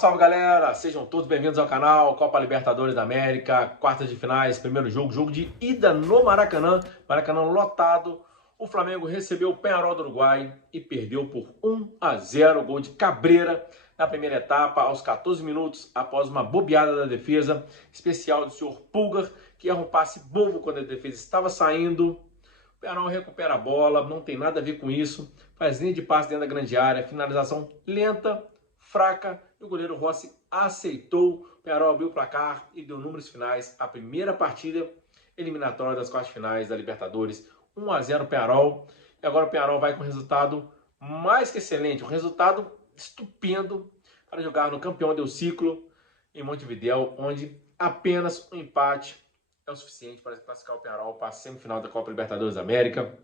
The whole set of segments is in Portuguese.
Salve galera, sejam todos bem-vindos ao canal Copa Libertadores da América, quartas de finais, primeiro jogo de ida no Maracanã, Maracanã lotado. O Flamengo recebeu o Peñarol do Uruguai e perdeu por 1-0, gol de Cabreira na primeira etapa, aos 14 minutos, após uma bobeada da defesa, especial do senhor Pulgar, que erra um passe bobo quando a defesa estava saindo. O Peñarol recupera a bola, não tem nada a ver com isso, faz linha de passe dentro da grande área, finalização lenta, fraca, e o goleiro Rossi aceitou. O Peñarol abriu o placar e deu números finais. A primeira partida eliminatória das quartas finais da Libertadores, 1-0 Peñarol. E agora o Peñarol vai com um resultado mais que excelente, um resultado estupendo para jogar no campeão do ciclo em Montevidéu, onde apenas um empate é o suficiente para classificar o Peñarol para a semifinal da Copa Libertadores da América.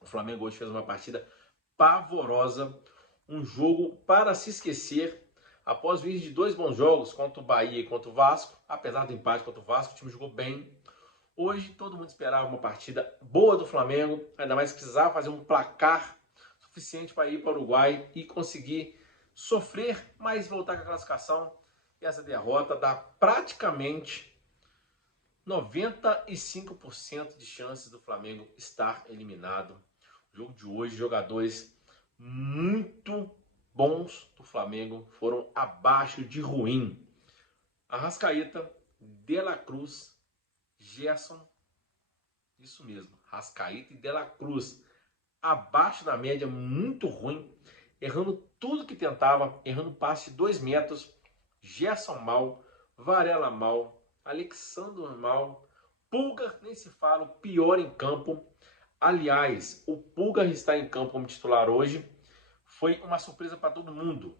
O Flamengo hoje fez uma partida pavorosa, um jogo para se esquecer. Após vir de dois bons jogos contra o Bahia e contra o Vasco, apesar do empate contra o Vasco, o time jogou bem. Hoje todo mundo esperava uma partida boa do Flamengo, ainda mais que precisava fazer um placar suficiente para ir para o Uruguai e conseguir sofrer, mas voltar com a classificação. E essa derrota dá praticamente 95% de chances do Flamengo estar eliminado. O jogo de hoje, jogadores muito bons do Flamengo foram abaixo de ruim. Arrascaeta, De La Cruz, Gerson, isso mesmo, Arrascaeta e De La Cruz, abaixo da média, muito ruim, errando tudo que tentava, errando passe de 2 metros, Gerson mal, Varela mal, Alexandre mal, Pulgar nem se fala, o pior em campo. Aliás, o Pulgar está em campo como titular hoje. Foi uma surpresa para todo mundo,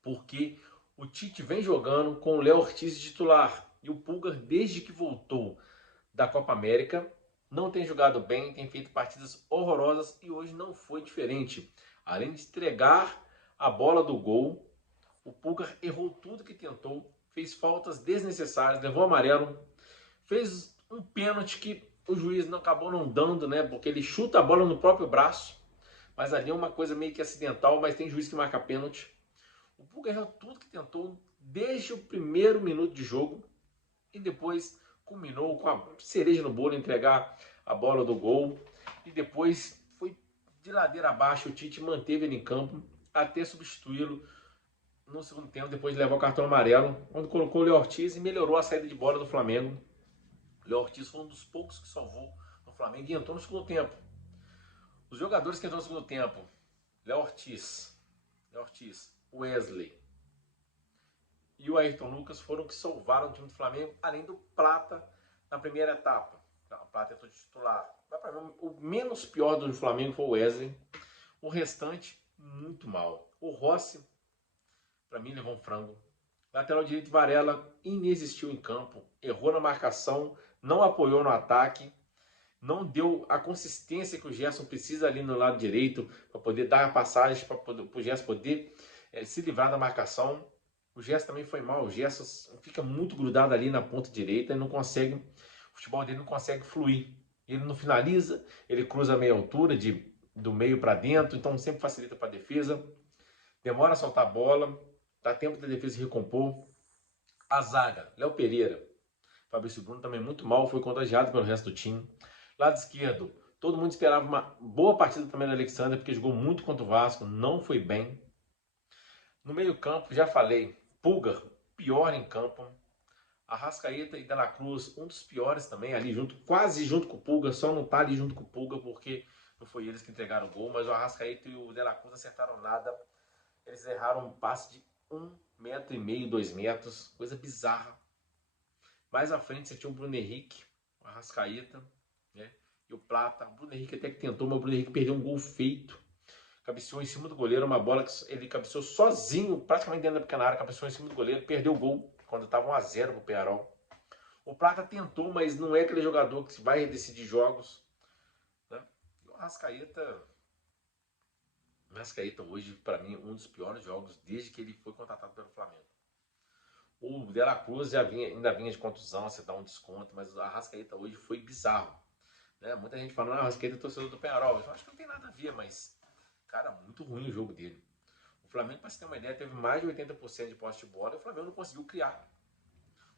porque o Tite vem jogando com o Léo Ortiz de titular. E o Pulgar, desde que voltou da Copa América, não tem jogado bem, tem feito partidas horrorosas e hoje não foi diferente. Além de entregar a bola do gol, o Pulgar errou tudo que tentou, fez faltas desnecessárias, levou amarelo, fez um pênalti que o juiz acabou não dando, né? Porque ele chuta a bola no próprio braço, mas ali é uma coisa meio que acidental, mas tem juiz que marca pênalti. O Pulgar errou tudo que tentou desde o primeiro minuto de jogo e depois culminou com a cereja no bolo, entregar a bola do gol. E depois foi de ladeira abaixo, o Tite manteve ele em campo até substituí-lo no segundo tempo, depois de levar o cartão amarelo, onde colocou o Léo Ortiz e melhorou a saída de bola do Flamengo. O Léo Ortiz foi um dos poucos que salvou no Flamengo e entrou no segundo tempo. Os jogadores que entraram no segundo tempo, Léo Ortiz, Wesley e o Ayrton Lucas foram que salvaram o time do Flamengo, além do Plata na primeira etapa. O Plata entrou de titular. O menos pior do Flamengo foi o Wesley. O restante, muito mal. O Rossi, para mim, levou um frango. Lateral direito, Varela, inexistiu em campo. Errou na marcação, não apoiou no ataque. Não deu a consistência que o Gerson precisa ali no lado direito para poder dar a passagem, para o Gerson poder se livrar da marcação. O Gerson também foi mal, o Gerson fica muito grudado ali na ponta direita e não consegue, o futebol dele não consegue fluir. Ele não finaliza, ele cruza a meia altura, do meio para dentro, então sempre facilita para a defesa. Demora a soltar a bola, dá tempo da defesa se recompor. A zaga, Léo Pereira, Fabrício Bruno também muito mal, foi contagiado pelo resto do time. Lado esquerdo, todo mundo esperava uma boa partida também do Alexandre, porque jogou muito contra o Vasco, não foi bem. No meio campo, já falei, Pulgar, pior em campo. Arrascaeta e De La Cruz, um dos piores também, ali junto, quase junto com o Pulgar, só não tá ali junto com o Pulgar, porque não foi eles que entregaram o gol, mas o Arrascaeta e o De La Cruz acertaram nada. Eles erraram um passe de 1,5 m, 2 metros, coisa bizarra. Mais à frente você tinha o Bruno Henrique, o Arrascaeta, né? E o Plata. O Bruno Henrique até que tentou, mas o Bruno Henrique perdeu um gol feito. Cabeceou em cima do goleiro, uma bola que ele cabeceou sozinho, praticamente dentro da pequena área, cabeceou em cima do goleiro, perdeu o gol quando estava 1-0 pro Peñarol. O Plata tentou, mas não é aquele jogador que vai decidir jogos, né? E o Arrascaeta hoje, para mim, um dos piores jogos desde que ele foi contratado pelo Flamengo. O De La Cruz ainda vinha de contusão, você dá um desconto, mas o Arrascaeta hoje foi bizarro, né? Muita gente falando, Arrascaeta é torcedor do Peñarol. Eu acho que não tem nada a ver, mas, cara, muito ruim o jogo dele. Flamengo, para você ter uma ideia, teve mais de 80% de posse de bola e o Flamengo não conseguiu criar.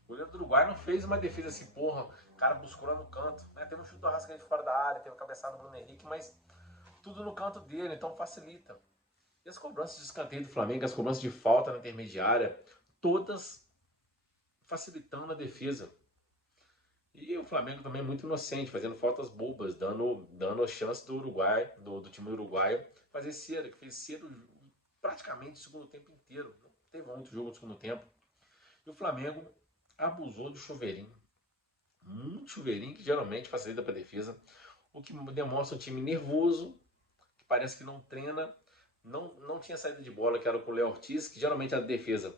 O goleiro do Uruguai não fez uma defesa assim, porra, o cara buscou lá no canto, né? Teve um chute do Arrascaeta de fora da área, teve um cabeçada do Bruno Henrique, mas tudo no canto dele, então facilita. E as cobranças de escanteio do Flamengo, as cobranças de falta na intermediária, todas facilitando a defesa. E o Flamengo também é muito inocente, fazendo faltas bobas, dando a chance do Uruguai, do time uruguaio, fazer cedo, que fez cedo praticamente o segundo tempo inteiro. Não teve muito jogo no segundo tempo. E o Flamengo abusou do chuveirinho. Muito chuveirinho, que geralmente facilita para a defesa. O que demonstra um time nervoso, que parece que não treina. Não tinha saída de bola, que era com o Léo Ortiz, que geralmente a defesa,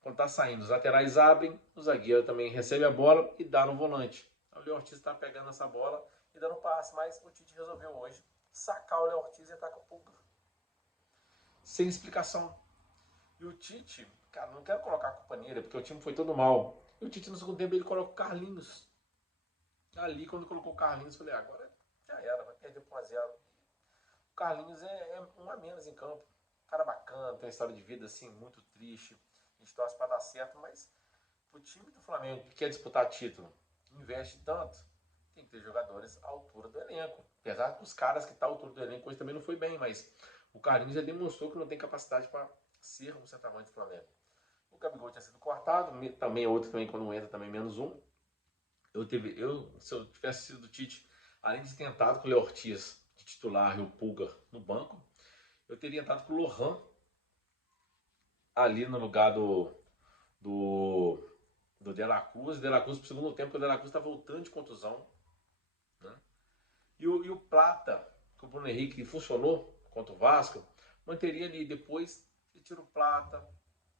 quando está saindo, os laterais abrem, o zagueiro também recebe a bola e dá no volante. O Léo Ortiz está pegando essa bola e dando passe, mas o Tite resolveu hoje sacar o Léo Ortiz e atacar o Pulga. Sem explicação. E o Tite, cara, não quero colocar a culpa nele, porque o time foi todo mal. E o Tite no segundo tempo ele coloca o Carlinhos. Ali, quando colocou o Carlinhos, eu falei, agora já era, vai perder por 1-0. O Carlinhos é um a menos em campo. Cara bacana, tem uma história de vida assim, muito triste. A gente torce para dar certo, mas o time do Flamengo que quer disputar título, investe tanto, tem que ter jogadores à altura do elenco. Apesar que os caras que estão à altura do elenco hoje também não foi bem, mas o Carlinhos já demonstrou que não tem capacidade para ser um centroavante do Flamengo. O Gabigol tinha sido cortado, também outro também quando entra também menos um. Se eu tivesse sido do Tite, além de ter tentado com o Léo Ortiz de titular e o Pulga no banco, eu teria entrado com o Lohan ali no lugar do De La Cruz. O De La Cruz pro segundo tempo, porque o De La Cruz está voltando de contusão. Né? E o Plata, que o Bruno Henrique funcionou contra o Vasco, manteria ali. Depois você tira o Plata,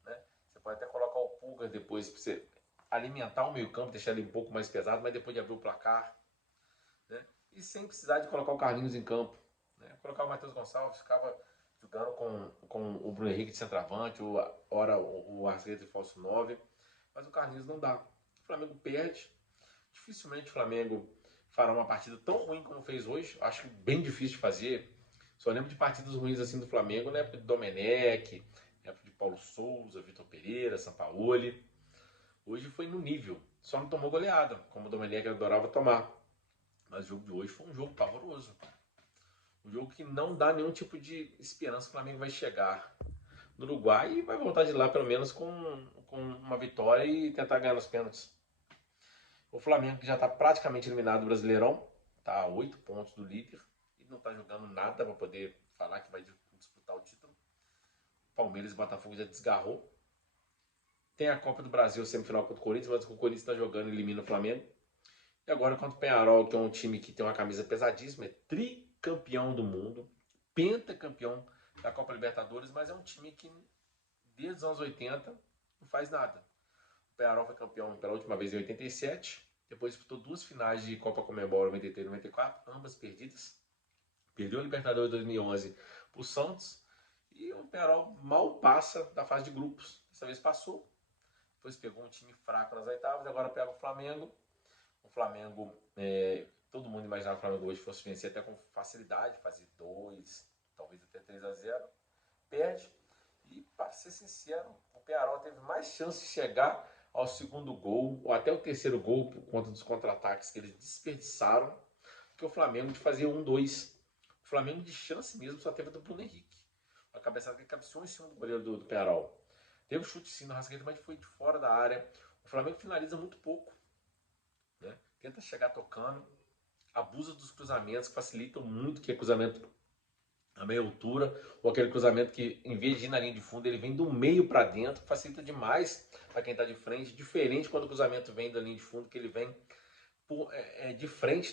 né? Você pode até colocar o Pulga depois para você alimentar o meio campo, deixar ele um pouco mais pesado, mas depois de abrir o placar. Né? E sem precisar de colocar o Carlinhos em campo. Né? Colocar o Matheus Gonçalves, ficava jogando com o Bruno Henrique de centroavante, ora o Arrascaeta de falso 9, mas o Carlinhos não dá. O Flamengo perde, dificilmente o Flamengo fará uma partida tão ruim como fez hoje, acho bem difícil de fazer. Só lembro de partidas ruins assim do Flamengo na época de Domenech, na época de Paulo Souza, Vitor Pereira, Sampaoli. Hoje foi no nível, só não tomou goleada, como o Domenech adorava tomar. Mas o jogo de hoje foi um jogo pavoroso. Um jogo que não dá nenhum tipo de esperança que o Flamengo vai chegar no Uruguai e vai voltar de lá pelo menos com uma vitória e tentar ganhar nos pênaltis. O Flamengo, que já está praticamente eliminado do Brasileirão, está a 8 pontos do líder e não está jogando nada para poder falar que vai disputar o título. Palmeiras e Botafogo já desgarrou. Tem a Copa do Brasil semifinal contra o Corinthians, mas o Corinthians está jogando e elimina o Flamengo. E agora contra o Peñarol, que é um time que tem uma camisa pesadíssima, é tricampeão do mundo, pentacampeão da Copa Libertadores, mas é um time que desde os anos 80 não faz nada. O Peñarol foi campeão pela última vez em 87, depois disputou 2 finais de Copa Conmebol 93 e 94, ambas perdidas. Perdeu a Libertadores em 2011 para o Santos e o Peñarol mal passa da fase de grupos. Dessa vez passou, depois pegou um time fraco nas oitavas, agora pega o Flamengo. O Flamengo, todo mundo imaginava que o Flamengo hoje fosse vencer até com facilidade, fazer 2, talvez até 3-0. Perde. E, para ser sincero, o Peñarol teve mais chance de chegar ao segundo gol, ou até o terceiro gol, por conta dos contra-ataques que eles desperdiçaram, que o Flamengo de fazer 1-2. O Flamengo de chance mesmo só teve a do Bruno Henrique. A cabeçada que cabeceou em cima do goleiro do Peñarol. Teve um chute sim no Arrascaeta, mas foi de fora da área. O Flamengo finaliza muito pouco. Né? Tenta chegar tocando, abusa dos cruzamentos, que facilitam muito, que é cruzamento a meia altura, ou aquele cruzamento que, em vez de ir na linha de fundo, ele vem do meio para dentro, facilita demais para quem está de frente. Diferente quando o cruzamento vem da linha de fundo, que ele vem de frente,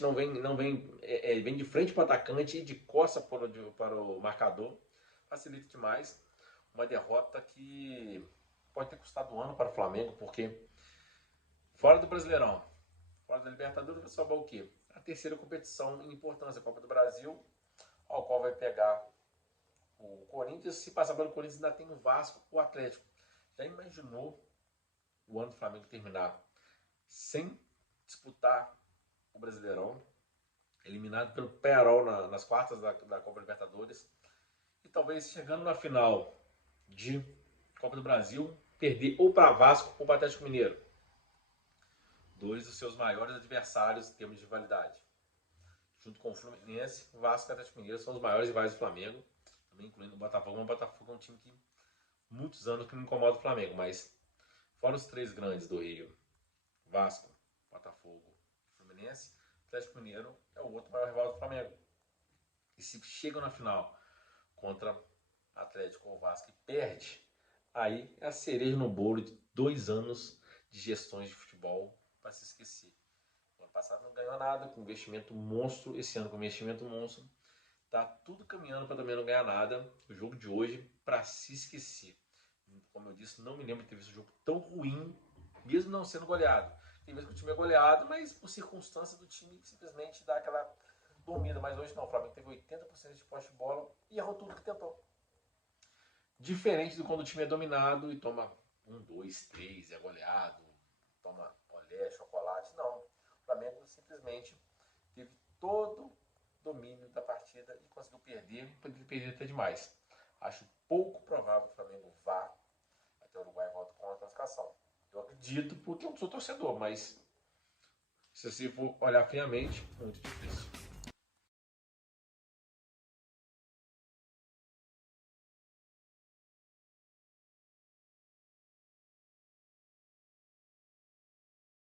vem de frente para o atacante e de costa para o marcador. Facilita demais. Uma derrota que pode ter custado um ano para o Flamengo, porque fora do Brasileirão, fora da Libertadores, vai sobrar o quê? A terceira competição em importância, a Copa do Brasil, ao qual vai pegar o Corinthians. Se passar pelo Corinthians, ainda tem o Vasco, o Atlético. Já imaginou o ano do Flamengo terminar sem disputar o Brasileirão, eliminado pelo Peñarol nas quartas da Copa Libertadores, e talvez chegando na final de Copa do Brasil perder ou para Vasco ou para Atlético Mineiro. Dois dos seus maiores adversários em termos de rivalidade. Junto com o Fluminense, o Vasco e o Atlético Mineiro são os maiores rivais do Flamengo, também incluindo o Botafogo. O Botafogo é um time que muitos anos que não incomoda o Flamengo, mas fora os três grandes do Rio, Vasco, Botafogo e Fluminense, o Atlético Mineiro é o outro maior rival do Flamengo. E se chega na final contra Atlético ou Vasco e perde, aí é a cereja no bolo de 2 anos de gestões de futebol para se esquecer. No ano passado não ganhou nada, com investimento monstro, esse ano com investimento monstro, tá tudo caminhando para também não ganhar nada. O jogo de hoje para se esquecer. Como eu disse, não me lembro de ter visto um jogo tão ruim, mesmo não sendo goleado. Tem vezes que o time é goleado, mas por circunstância do time simplesmente dá aquela dormida. Mas hoje não, o Flamengo teve 80% de posse de bola e errou tudo que tentou. Diferente do quando o time é dominado e toma 1, 2, 3, é goleado, toma olé, chocolate. Não, o Flamengo simplesmente teve todo o domínio da partida e conseguiu perder, poderia perder até demais. Acho pouco provável que o Flamengo vá até o Uruguai e volte com a classificação. Eu acredito porque eu não sou torcedor, mas se você for olhar friamente, muito difícil.